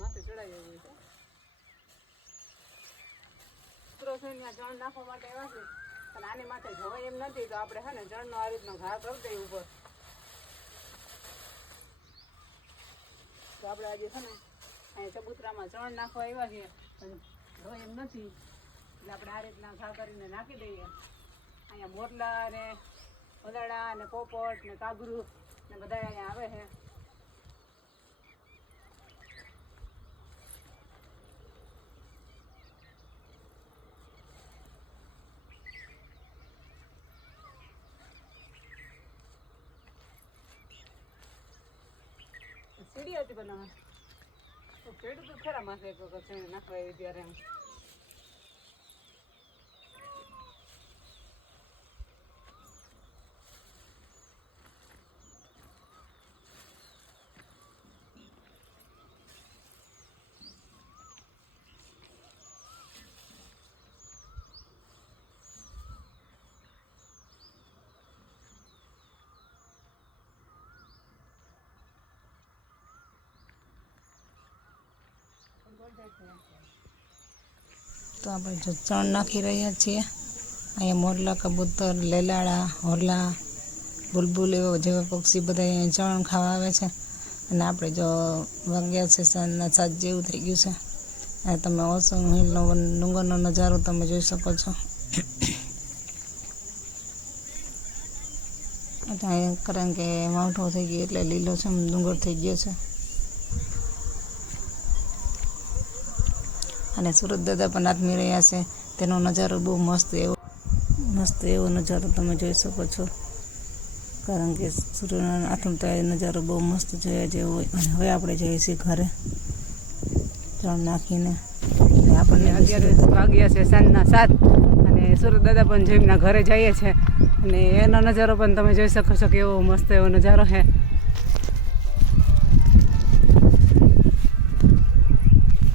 માથે ચડાવી આવી છે ત્યાં જળ નાખવા માટે આવ્યા છે. પણ આની માથે જવાય એમ નથી, તો આપણે છે ને જળનો આ રીતનો ઘા કરી દઈએ ઉપર. તો આપણે આજે છે ને અહીંયા ચબૂતરામાં ચણ નાખવા આવ્યા છે પણ જવાય એમ નથી. એટલે આપણે આ રીતના ઘા કરીને નાખી દઈએ. અહીંયા મોરલા ને ઓદાડા ને પોપટ ને કાગરું ને બધા અહીંયા આવે છે. સીડી હતી બનાવવા પેડું તો ખરા માથે નાખવા ત્યારે એમ. તો આપણે જો ચણ નાખી રહ્યા છીએ. અહીંયા મોરલા, કબૂતર લેલાડા હોરલા, બુલબુલ એવા જેવા પક્ષી બધા અહીંયા ચણ ખાવા આવે છે. અને આપણે જો વાગ્યા છે સાત જેવું થઈ ગયું છે. અને તમે ઓસમ હિલનો ડુંગરનો નજારો તમે જોઈ શકો છો. કારણ કે માવઠો થઈ ગયો એટલે લીલો છે, ડુંગર થઈ ગયો છે. અને સુરત દાદા પણ આત્મી રહ્યા છે. તેનો નજારો બહુ મસ્ત એવો મસ્ત એવો નજારો તમે જોઈ શકો છો. કારણ કે સૂર્યના આથમતા નજારો બહુ મસ્ત જોયા જેવો હોય. અને હવે આપણે જઈએ છીએ ઘરે. ચણ નાખીને. આપણને અત્યારે વાગ્યા છે સાંજના સાત. અને સુરત દાદા પણ જેમના ઘરે જઈએ છે. અને એનો નજારો પણ તમે જોઈ શકો છો કે એવો મસ્ત એવો નજારો છે.